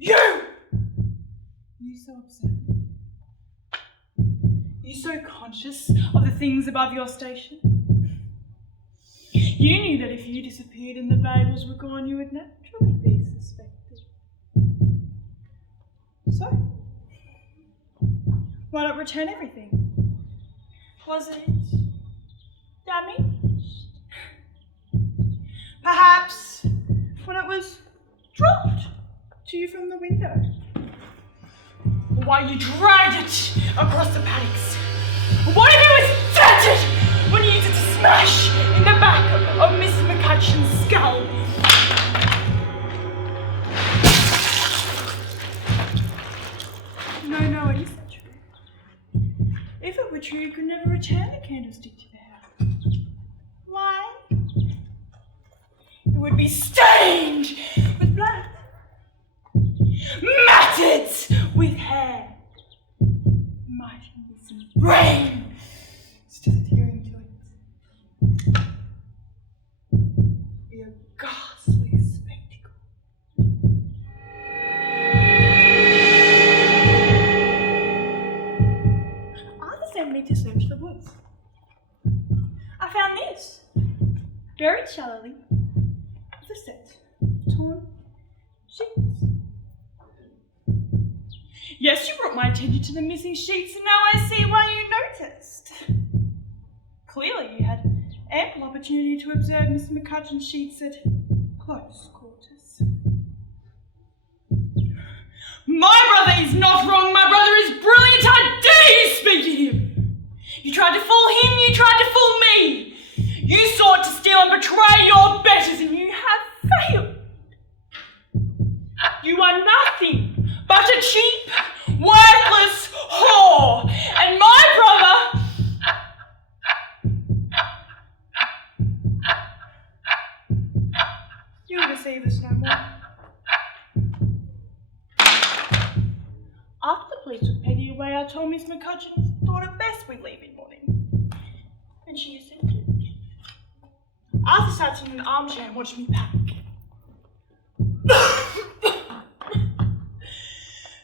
You! You so observant. You so conscious of the things above your station. You knew that if you disappeared and the valuables were gone, you would naturally be suspected. So, why not return everything? Was it damaged? Perhaps when it was dropped to you from the window? Or why you dragged it across the paddocks? What if it was dented when you used it to smash in the back of Miss McCutcheon's skull? No, it isn't true. If it were true, you could never return the candlestick to the house. Why? It would be stained with blood, matted with hair, might be some brain still adhering to it. Be a ghastly spectacle. Arthur sent me to search the woods. I found this, buried shallowly, with a set of torn sheets. Yes, you brought my attention to the missing sheets, and now I see why you noticed. Clearly, you had ample opportunity to observe Miss McCutcheon's sheets at close quarters. My brother is not wrong. My brother is brilliant. I dare you speak to him. You tried to fool him. You tried to fool me. You sought to steal and betray your betters, and you have failed. You are nothing but a cheap, worthless whore, and my brother... You'll deceive us no more. After the police took Peggy away, I told Miss McCutcheon thought it best we leave in mourning, and she assented. Arthur sat in an armchair and watched me pack.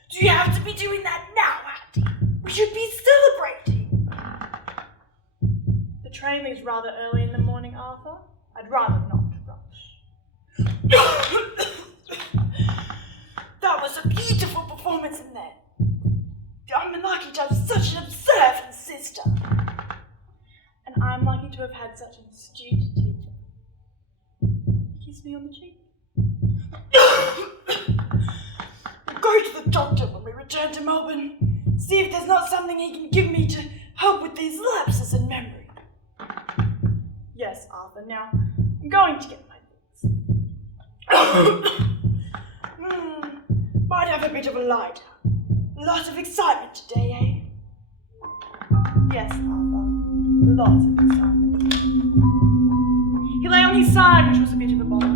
Do you have to be doing that now, Hattie? We should be celebrating. The train leaves rather early in the morning, Arthur. I'd rather not rush. That was a beautiful performance in there. I'm lucky to have such an observant sister. And I'm lucky to have had such an astute teacher. Kiss me on the cheek. Go to the doctor when we return to Melbourne. See if there's not something he can give me to help with these lapses in memory. Yes, Arthur, now I'm going to get my things. Might have a bit of a lie down. Lots of excitement today, eh? Yes, Arthur. Lots of excitement. He lay on his side, which was a bit of a bother.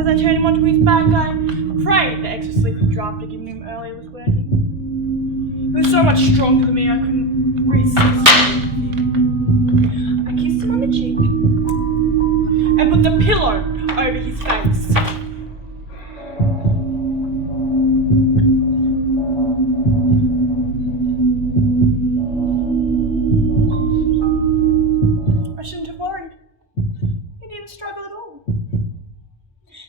As I turned him onto his back, I prayed the extra sleeping draught I'd given him earlier was working. It was so much stronger than me, I couldn't resist. I kissed him on the cheek and put the pillow over his face. I shouldn't have worried. He didn't struggle at all.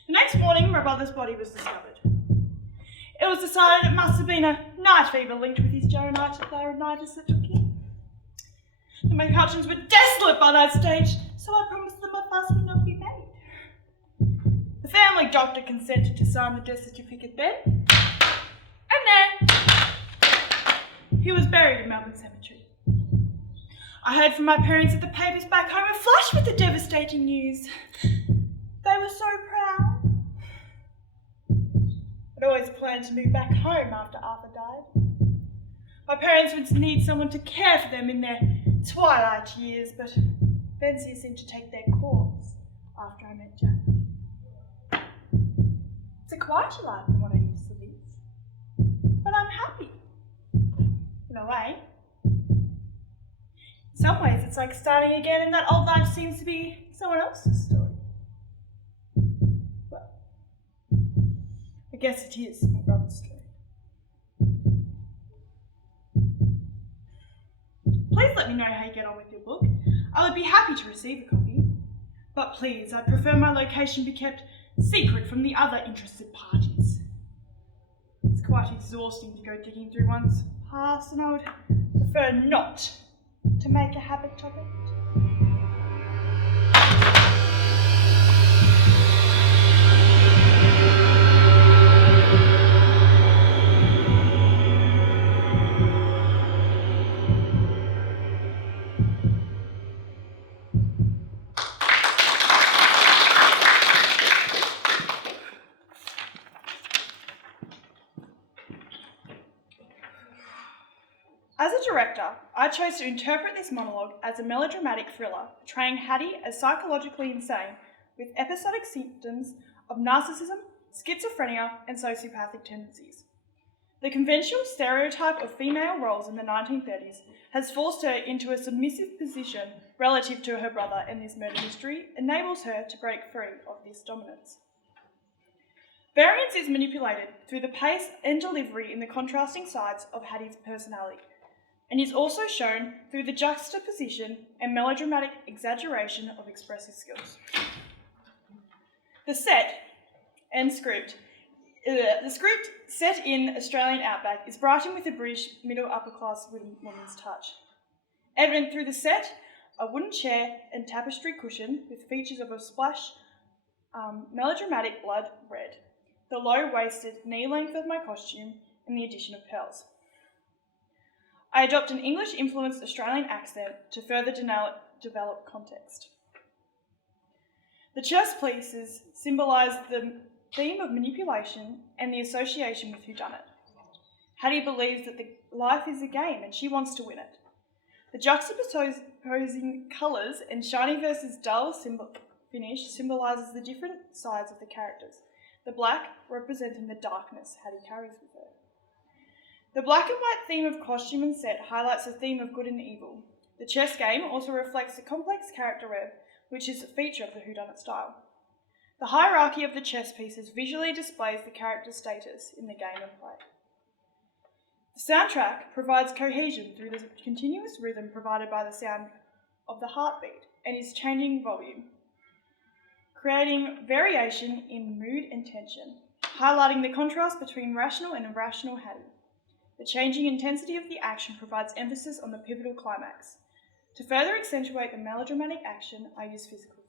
The next morning, my brother's body was discovered. It was decided it must have been a night fever linked with his laryngitis that took him. The McCutcheons were desolate by that stage, so I promised them a fuss would not be made. The family doctor consented to sign the death certificate then, and then he was buried in Melbourne Cemetery. I heard from my parents at the papers back home and flushed with the devastating news. They were so proud. I'd always planned to move back home after Arthur died. My parents would need someone to care for them in their twilight years, but fancies seemed to take their course after I met Jack. It's a quieter life than what I used to live, but I'm happy, in a way. In some ways, it's like starting again, and that old life seems to be someone else's story. Well, I Yes, it is my brother's story. Please let me know how you get on with your book. I would be happy to receive a copy. But please, I'd prefer my location be kept secret from the other interested parties. It's quite exhausting to go digging through one's past, and I would prefer not to make a habit of it. As a director, I chose to interpret this monologue as a melodramatic thriller portraying Hattie as psychologically insane with episodic symptoms of narcissism, schizophrenia, and sociopathic tendencies. The conventional stereotype of female roles in the 1930s has forced her into a submissive position relative to her brother, and this murder mystery enables her to break free of this dominance. Variance is manipulated through the pace and delivery in the contrasting sides of Hattie's personality, and is also shown through the juxtaposition and melodramatic exaggeration of expressive skills. The script set in Australian outback is brightened with a British middle upper class woman's touch. Evident through the set, a wooden chair and tapestry cushion with features of a splash melodramatic blood red, the low-waisted knee length of my costume, and the addition of pearls. I adopt an English-influenced Australian accent to further develop context. The chess pieces symbolise the theme of manipulation and the association with whodunit. Hattie believes that life is a game and she wants to win it. The juxtaposing colours and shiny versus dull finish symbolises the different sides of the characters, the black representing the darkness Hattie carries with her. The black and white theme of costume and set highlights the theme of good and evil. The chess game also reflects the complex character web, which is a feature of the whodunit style. The hierarchy of the chess pieces visually displays the character's status in the game and play. The soundtrack provides cohesion through the continuous rhythm provided by the sound of the heartbeat and its changing volume, creating variation in mood and tension, highlighting the contrast between rational and irrational Hattie. The changing intensity of the action provides emphasis on the pivotal climax. To further accentuate the melodramatic action, I use physical